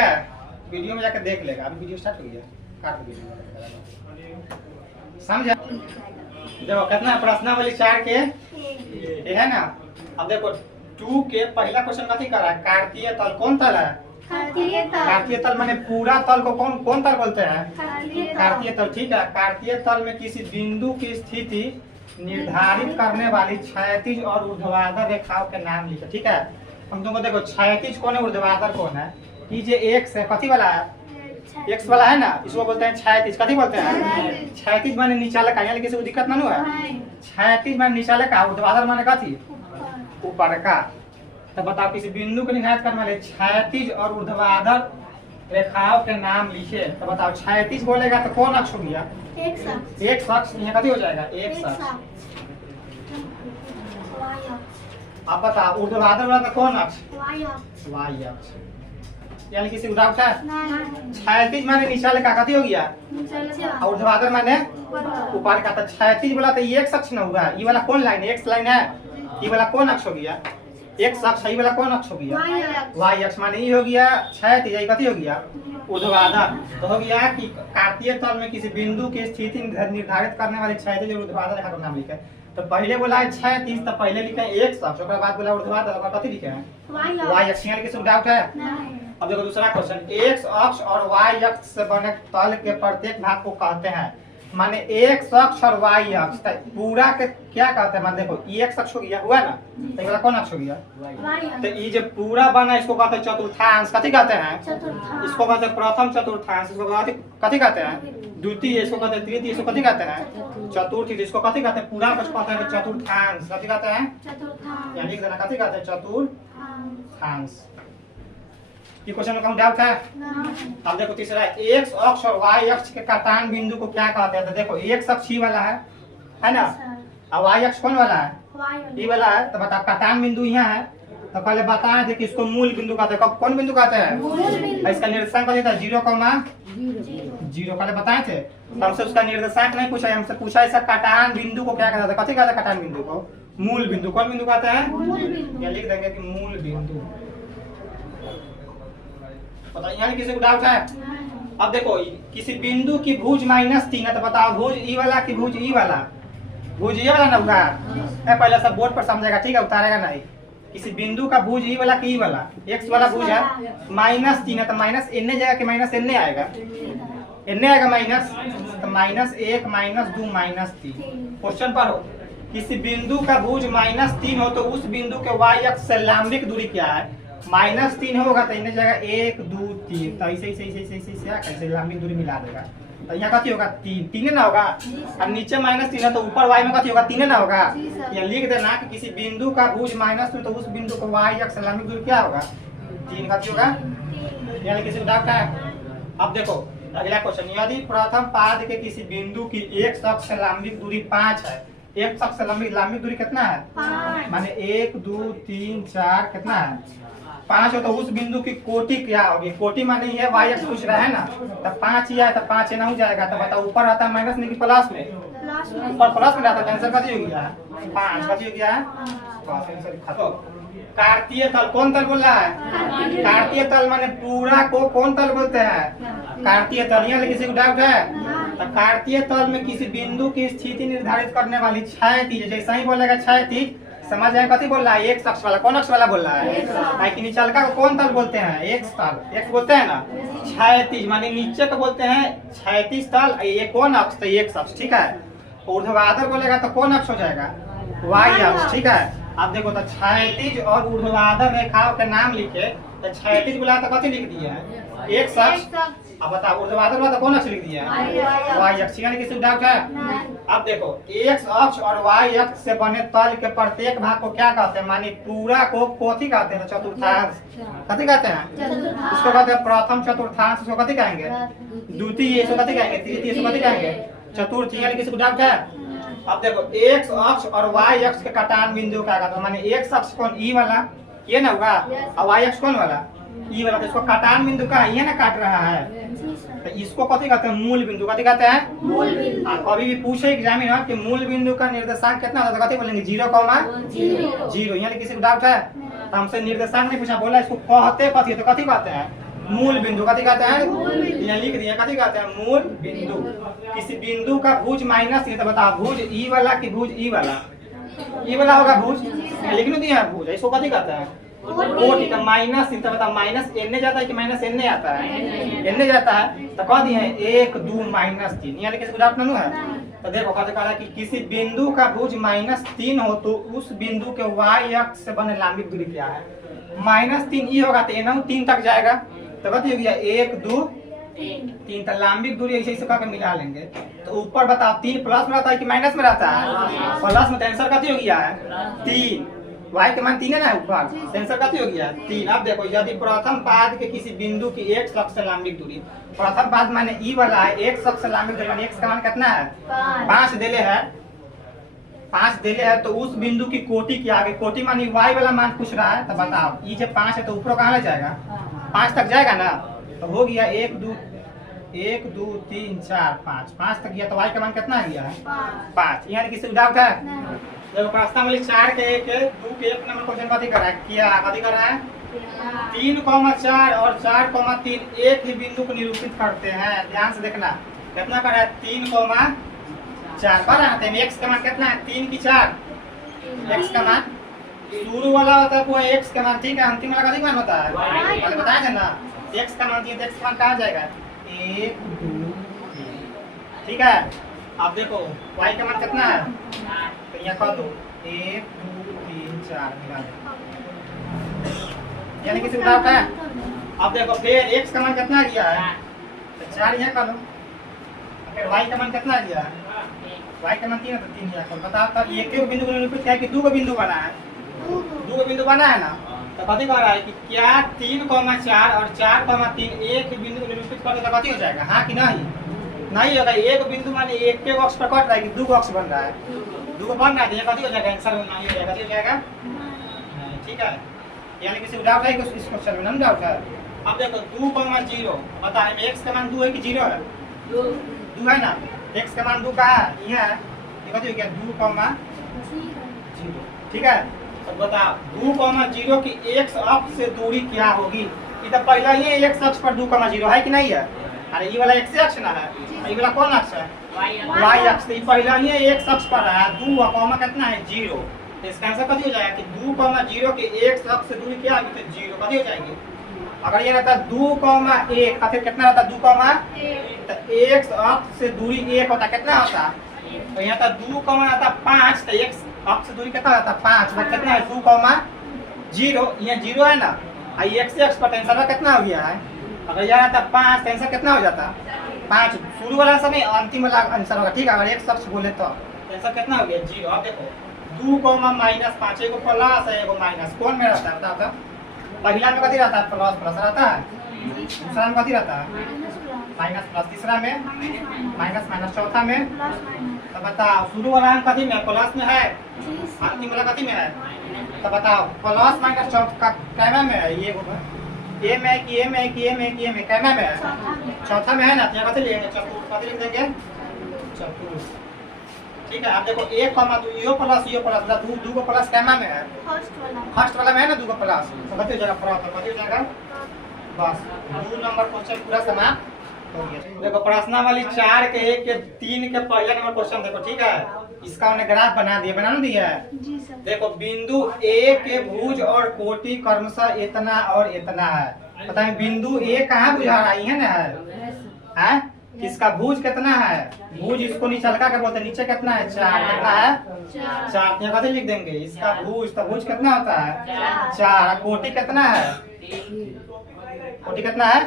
क्या वीडियो में जाकर देख लेगा। अभी वीडियो स्टार्ट हो गया, काट वीडियो समझा। देखो कितना प्रश्नावली 4 के ये है ना। अब देखो 2 के पहला क्वेश्चन कथी कर रहा है, कार्तीय तल कौन तल है? कार्तीय तल माने पूरा तल को कौन तल बोलते हैं? कार्तीय तल। ठीक है, कार्तीय तल में किसी बिंदु की स्थिति निर्धारित करने वाली क्षैतिज और ऊर्ध्वाधर रेखाओं के नाम लिखे। ठीक है, हम तुमको देखो क्षैतिज कौन है, ऊर्ध्वाधर कौन है। ये जो एक्स है कथी वाला है? एक्स वाला है ना, इसको बोलते हैं क्षैतिज। कथी बोलते हैं? क्षैतिज माने नीचाले का, यानी किसी को दिक्कत ना है। क्षैतिज माने नीचाले का, ऊर्ध्वाधर माने कथी? ऊपर का। तो बताओ किसी बिंदु को निर्धारित करने वाले क्षैतिज और ऊर्ध्वाधर रेखाओं के नाम लिखे। तो बताओ क्षैतिज बोलेगा तो कौन अक्ष हो गया? एक अक्ष। यहाँ कथी हो जाएगा? एक अक्ष। आप बताओ ऊर्ध्वाधर वाला तो कौन अक्ष? वाई अक्ष। यानी किसी को डाउट है? क्षैतिज माने नीचे का कथी हो गया? और ऊर्ध्वाधर माने ऊपर का। तो क्षैतिज वाला तो एक अक्ष ना होगा। ये वाला कौन लाइन है? एक्स लाइन है। ये वाला कौन अक्ष हो गया? एक्स अक्ष। ये वाला कौन अक्ष हो गया? वाई अक्ष। माने ये हो गया क्षैतिज, ये कथी हो गया? ऊर्ध्वाधर। तो हो गया कि कार्तीय तल में किसी बिंदु की स्थिति निर्धारित करने वाली क्षैतिज और ऊर्ध्वाधर रेखा का नाम लिखे। तो पहले बोला है क्षैतिज, तो पहले लिखे एक्स अक्ष, उसके बाद बोला ऊर्ध्वाधर, कथी लिखे हैं? वाई अक्ष। यानी किसी को डाउट है? अब देखो दूसरा क्वेश्चन, एक्स अक्ष और वाई अक्ष से बने तल के प्रत्येक भाग को कहते हैं। माने एक्स अक्ष और वाई अक्ष पूरा के क्या कहते हैं? माने देखो एक्स अक्ष हो गया, हुआ ना, तो वाला कौन अक्ष हो गया? तो ये जो पूरा बना इसको कहते हैं चतुर्थांश। कथी कहते हैं? इसको कहते हैं प्रथम चतुर्थांश। इसको कथी कहते हैं? द्वितीय। इसको कहते हैं तृतीय। इसको कथी कहते हैं? चतुर्थ। इसको कथी कहते हैं? पूरा को कहते हैं चतुर्थांश। कथी कहते हैं? यानी कथी कहते हैं? चतुर्थांश। ये क्वेश्चन में कहीं डाउट है? अब देखो तीसरा, एक्स अक्ष और वाई अक्ष के काटान बिंदु को क्या कहते हैं? तो देखो एक्स अक्ष ही वाला है ना, और वाई अक्ष कौन वाला है? ये वाला है। तो बताओ काटान बिंदु यहाँ है, तो पहले बताए थे कि इसको मूल बिंदु कहते हैं। कौन बिंदु कहते हैं? इसका निर्देशांक कथी था? 0,0 पहले बताए थे। तो हमसे उसका निर्देशांक नहीं पूछा, हमसे पूछा इसका काटान बिंदु को क्या कहते हैं? कथी कहते हैं काटान बिंदु को? मूल बिंदु। कौन बिंदु कहते हैं? या लिख देंगे कि मूल बिंदु। बताइए यहाँ किसी को डाउट है? अब देखो किसी बिंदु की भुज -3 है, तो बताओ भुज ई वाला की भुज ई वाला? भुज ई वाला ना होगा। पहले सब बोर्ड पर समझेगा, ठीक है, उतारेगा नहीं। किसी बिंदु का भुज ई वाला की ई वाला? एक्स वाला भुज है, -3 है, तो माइनस एन जाएगा कि माइनस एन आएगा? एन आएगा माइनस। तो -1 -2 -3। क्वेश्चन पर हो किसी बिंदु का भुज -3 हो तो उस बिंदु के वाई अक्ष से लंबिक दूरी क्या है? -3 होगा तो इन्हें जगह 1 2 3, तो ऐसे लंबिक दूरी मिला देगा। तो यहाँ कथी होगा? 3 ना होगा। और नीचे -3 है तो ऊपर वाई में कथी होगा? 3 ना होगा। यहाँ लिख देना कि किसी बिंदु का भुज -3 तो उस बिंदु को वाई अक्ष से लंबिक दूरी क्या होगा? 3 कथी होगा? यानी किसी को डाउट है? अब देखो अगला क्वेश्चन, यदि प्रथम पाद के किसी बिंदु की एक अक्ष से लंबिक दूरी 5 है, एक अक्ष से लंबिक दूरी कितना है? माने 1 2 3 4 कितना है? 5 हो तो उस बिंदु की कोटि क्या होगी? कोटि माने ये वाई अक्ष पूछ रहा है ना, तो 5 ही है तो 5 ना हो जाएगा। तो बताओ ऊपर आता है माइनस नहीं कि प्लस में? ऊपर प्लस में आता है। आंसर कथी हो गया? 5। कथी हो गया? आंसर खत्म। कार्तीय तल कौन तल बोल रहा है? कार्तीय तल माने पूरा को कौन तल बोलते हैं? कार्तीय तल। यहाँ किसी को डाउट है? तो कार्तीय तल में किसी बिंदु की स्थिति निर्धारित करने वाली क्षैतिज, जैसा ही बोलेगा क्षैतिज समझ जाए कथी बोल रहा है? एक अक्ष वाला। कौन अक्ष वाला बोल रहा है? कि नीचलका को कौन तल बोलते हैं? एक तल। एक बोलते हैं ना। क्षैतिज माने नीचे को बोलते हैं क्षैतिज तल। ये कौन अक्ष? तो एक अक्ष। ठीक है। ऊर्ध्वाधर बोलेगा तो कौन अक्ष हो जाएगा? वाई अक्ष। ठीक है। अब देखो तो क्षैतिज और ऊर्ध्वाधर रेखाओं के नाम लिखे। तो क्षैतिज बोला तो कथी लिख दिया है? एक अक्ष। अब बताओ ऊर्ध्वाधर वाला कौन अक्ष लिख दिया है? वाई अक्ष। यानी किसी को डाउट है? अब देखो एक्स अक्ष और वाई अक्ष से बने तल के प्रत्येक भाग को क्या कहते हैं? माने पूरा को कथी कहते हैं? चतुर्थांश। कथी कहते हैं? इसको कहते हैं प्रथम चतुर्थांश। इसको कथी कहेंगे? द्वितीय। इसको कथी कहेंगे? तृतीय। इसको कथी कहेंगे? चतुर्थ। यानी किसी को डाउट है? अब देखो एक्स अक्ष और वाई अक्ष के काटान बिंदु क्या कहते हैं? माने एक्स अक्ष कौन? ई वाला, ये ना होगा। और वाई अक्ष कौन वाला? ई वाला। तो इसको काटान बिंदु का ये ना काट रहा है, तो इसको कथी कहते हैं? मूल बिंदु। कथी कहते हैं? मूल बिंदु। कभी भी पूछे एग्जामिनर कि मूल बिंदु का निर्देशांक कितना होता है, कथी बोलेंगे? 0,0। यानी किसी को डाउट है? तो हमसे निर्देशांक नहीं पूछा, बोला इसको कहते कथी? तो कथी कहते हैं? मूल बिंदु कथी कहते हैं, यहाँ लिख दिया कथी कहते हैं, मूल बिंदु। किसी बिंदु का भुज माइनस ये तो बताओ भुज ई वाला कि भुज ई वाला, ई वाला होगा भुज, लिखने दिया है भुज, इसको कथी कहते हैं, कोटि का माइनस ये तो बताओ माइनस एन जाता है कि माइनस एन आता है, एन जाता है तो कह दिए 1 2 माइनस 3, यहाँ किसी गुजरात में है। तो देखो कहा कहा कि किसी बिंदु का भुज -3 हो तो उस बिंदु के y अक्ष से बने लंबित दूरी क्या है, -3 ई होगा तो एनहु 3 तक जाएगा, तो कथी हो गया 1 2 3 तो लंबित दूरी ऐसे इसे करके मिला लेंगे। तो ऊपर बताओ 3 प्लस में रहता है कि माइनस में रहता है, प्लस में, तो आंसर कथी हो गया है 3, y के मान 3 है ना ऊपर, तो आंसर कथी हो गया 3। अब देखो यदि प्रथम पाद के किसी बिंदु की x अक्ष से लंबित दूरी, प्रथम पाद माने ई वाला है, x अक्ष से लंबित दूरी माने x का मान कितना है 5 देले है, 5 देले है, तो उस बिंदु की कोटि क्या आगे, कोटि मानी y वाला मान पूछ रहा है, तो बताओ ये जब 5 है तो ऊपर कहाँ ले जाएगा, 5 तक जाएगा ना, तो हो गया 1 2 3 4 5 तक गया, तो y का मान कितना गया है 5। यहाँ किसी डाउट है, देखो प्रश्न वाली 4 के 1 2 के 1 नंबर क्वेश्चन कथी कर रहा है, क्या कथी कर रहा है 3,4 और 4,3 एक ही बिंदु को निरूपित करते हैं, ध्यान से देखना कितना कर रहा है 3,4 कर रहा है, x का मान कितना है 3 की 4, x का मान शुरू वाला होता है पूरा x का मान, ठीक है, अंतिम वाला कथी मान होता है पहले बताया था ना, x का मान दिया, x का मान कहाँ जाएगा 1 2 3, ठीक है। अब देखो y का मान कितना है, तो यहाँ कह दो 1 2 3 4 मिला दो, यानी किसी डाउट है। अब देखो फिर x का मान कितना दिया है, तो 4 यहाँ कर लो, फिर y का मान कितना दिया है, y का मान 3 है तो 3 यहाँ कर, बताओ तब एक ही बिंदु को निरूपित किया कि 2 को बिंदु बना है, 2 को बिंदु बना है ना, तो कथी कह रहा है कि क्या 3,4 और 4,3 एक ही बिंदु को निरूपित करते तो कथी हो जाएगा, हाँ कि नहीं, नहीं होगा, एक बिंदु माने एक के अक्ष पर कट रहा है कि 2 को अक्ष बन रहा है, 2 को बन रहा है, कथी हो जाएगा आंसर नहीं हो जाएगा, कथी हो जाएगा, ठीक है। यानी किसी को डाउट है इस क्वेश्चन में, नहीं डाउट है। अब देखो 2,0 बता x का मान 2 है कि 0 है, 2 है ना, x का मान 2 का है, यह कथी हो गया 2,0, ठीक है। तो बताओ 2,0 की x अक्ष से दूरी क्या होगी, ये तो पहला ही x अक्ष पर 2,0 है कि नहीं है, अरे ये वाला x अक्ष ना है, ये वाला कौन अक्ष है y अक्ष, तो पहला ही x अक्ष पर है 2 और कॉमा कितना है 0, तो इसका आंसर कथी हो जाएगा कि 2,0 के x अक्ष से दूरी क्या होगी, तो 0 कथी हो जाएगी। अगर ये रहता 2,1 फिर कितना रहता 2,1, तो x अक्ष से दूरी 1 होता कितना होता, तो यहाँ था 2,5, तो x अक्ष से दूरी कितना रहता 5, बट कितना है 2,0, यहाँ 0 है ना, x अक्ष पर आंसर कितना हो गया है, अगर यहाँ रहता 5 तो आंसर कितना हो जाता 5, शुरू वाला आंसर नहीं अंतिम वाला आंसर होगा, ठीक है। अगर x अक्ष बोले तो आंसर कितना हो गया 0। अब देखो 2,-5 एगो प्लस है एगो माइनस, कौन में रहता है बताओ तो, पहला में कथी रहता है प्लस प्लस रहता है, दूसरा में कथी रहता है माइनस प्लस, तीसरा में माइनस माइनस, चौथा में, तो बताओ शुरू वाला अंक कथी में प्लस में है, अंतिम वाला कथी में है, तो बताओ प्लस माइनस चौथा कैमा में है, ये ए में कि ए में कि ए में कि ए में कैमा में है, चौथा में है ना, यहाँ कथी लेंगे चतुर्थ, कथी लिख देंगे चतुर्थ, ठीक है। आप देखो 1,2 यो प्लस 2 को प्लस कैमा में है, फर्स्ट वाला में है ना 2 को प्लस, तो कथी हो जाएगा कथी हो जाएगा, बस 2 नंबर क्वेश्चन पूरा समाप्त हो गया। देखो प्रश्न वाली 4 के 1 के 3 के पहला नंबर क्वेश्चन देखो, ठीक है, इसका हमने ग्राफ बना दिया है, देखो बिंदु A के भुज और कोटि क्रमशः इतना और इतना है, पता है बिंदु A कहाँ बुझा रहा है ना है, इसका भुज कितना है, भुज इसको निचलका के बोलते हैं, नीचे कितना है 4, कितना है 4, यहाँ कथी लिख देंगे इसका भुज, तो भुज कितना होता है 4, कोटि कितना है, कोटि कितना है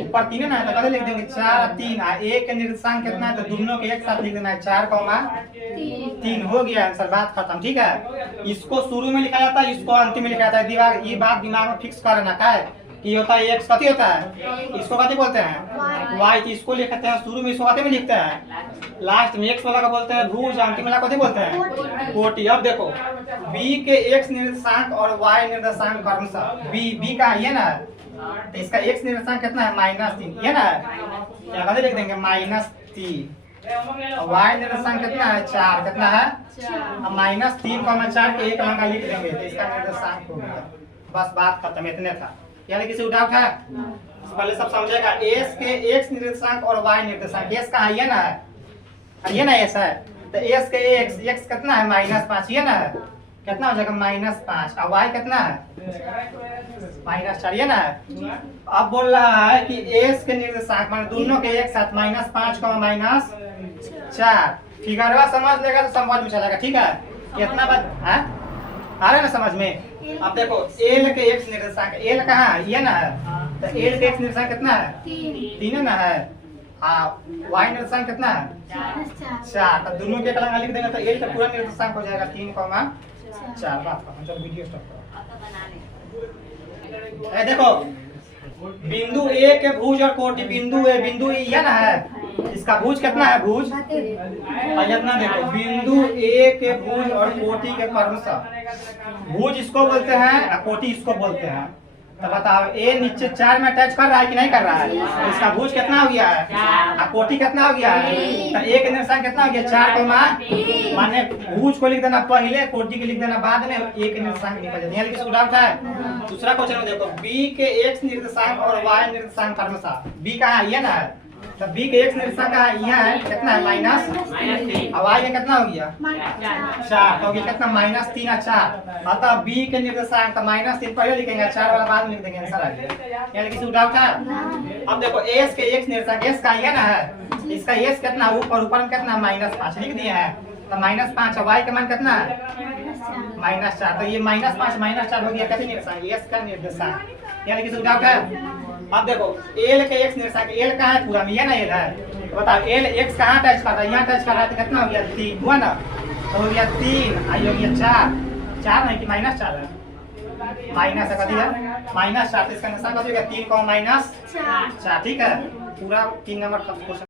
ऊपर 3 है ना, तो कथी लिख देंगे 4 3, एक के निर्देशांक कितना है, तो दोनों के एक साथ लिख देना है 4,3, हो गया आंसर, बात खत्म, ठीक है। इसको शुरू में लिखा जाता है, इसको अंतिम में लिखा जाता है, ये बात दिमाग में फिक्स कर लेना है कि होता है x कथी होता है, इसको कथी बोलते हैं y, तो इसको लिखते हैं शुरू में, इसको कथी में लिखते हैं लास्ट में, x वाला का बोलते हैं भुज, अंतिम वाला कथी बोलते हैं कोटि। अब देखो b के x निर्देशांक और y निर्देशांक क्रमशः b का ये ना, तो इसका x निर्देशांक कितना है -3, ये ना, क्या कथी लिख देंगे -3, y निर्देशांक कितना है 4, कितना है -3,4 के एक लंका लिख देंगे, तो इसका निर्देशांक हो गया, बस बात खत्म, इतने था। यानी किसी को डाउट है, पहले सब समझेगा एस के एक्स निर्देशांक और वाई निर्देशांक। एस कहाँ ये ना है, ये ना एस है, तो एस के एक्स, एक्स कितना है -5, ये ना है, कितना हो जाएगा -5, और वाई कितना है -4, ये ना है। अब बोल रहा है कि एस के निर्देशांक मान दोनों के एक साथ -5, -4 फिगरवा समझ लेगा तो समझ में चलेगा, ठीक है। कितना बात है आ रहा है ना समझ में। अब देखो एल के एक्स निर्देशांक, एल कहाँ है, ये ना है, तो एल के एक्स निर्देशांक कितना है 3 है ना है। हाँ वाई निर्देशांक कितना है 4, तो दोनों के एक लिख देंगे तो एल का पूरा निर्देशांक हो जाएगा 3,4। बात करो, चलो वीडियो स्टॉप करो। ए देखो बिंदु ए के भुज और कोटि, बिंदु ए बिंदु ई ये ना है, इसका भुज कितना है भुज, और इतना देखो बिंदु ए के भुज और कोटि के क्रमशः, भुज इसको बोलते हैं और कोटि इसको बोलते हैं। तो बताओ ए नीचे 4 में अटैच कर रहा है कि नहीं कर रहा है, तो इसका भुज कितना हो गया है और कोटि कितना हो गया है, तो ए के निर्देशांक कितना हो गया 4, माने भुज को लिख देना पहले, कोटि को लिख देना बाद में, ए के निर्देशांक निकल जाए। यहाँ किसी को डाउट है। दूसरा क्वेश्चन में देखो बी के एक्स निर्देशांक और वाई निर्देशांक क्रमशः, बी कहाँ है ये ना है, तो बी के एक्स निर्देशांक कहाँ है, यहाँ है, कितना है -3, और वाई का कितना हो गया 4, तो हो गया कितना -3 और 4। अतः बी के निर्देशांक तो -3 पहले लिखेंगे, 4 वाला बाद में लिख देंगे, आंसर आ गया। यानी किसी को डाउट है। अब देखो एस के एक्स निर्देशांक, एस का ये ना है, इसका एस कितना ऊपर में कितना -5 लिख दिए हैं, तो -5, और वाई का मान कितना है -4, तो ये -5 -4 हो गया कितने निर्देशांक, एस का निर्देशांक। यानी किसी को डाउट है। अब देखो एल के एक्स निर्देशांक, एल कहाँ है पूरा में, ये ना एल है, तो बताओ एल एक्स कहाँ अटैच कर रहा है, यहाँ अटैच कर रहा है, तो कितना हो गया 3 हुआ ना, तो हो गया 3, आई हो गया 4 नहीं कि -4 है, माइनस है कभी है -4, तो इसका निर्देशांक हो गया 3, -4, ठीक है। पूरा 3 नंबर का क्वेश्चन।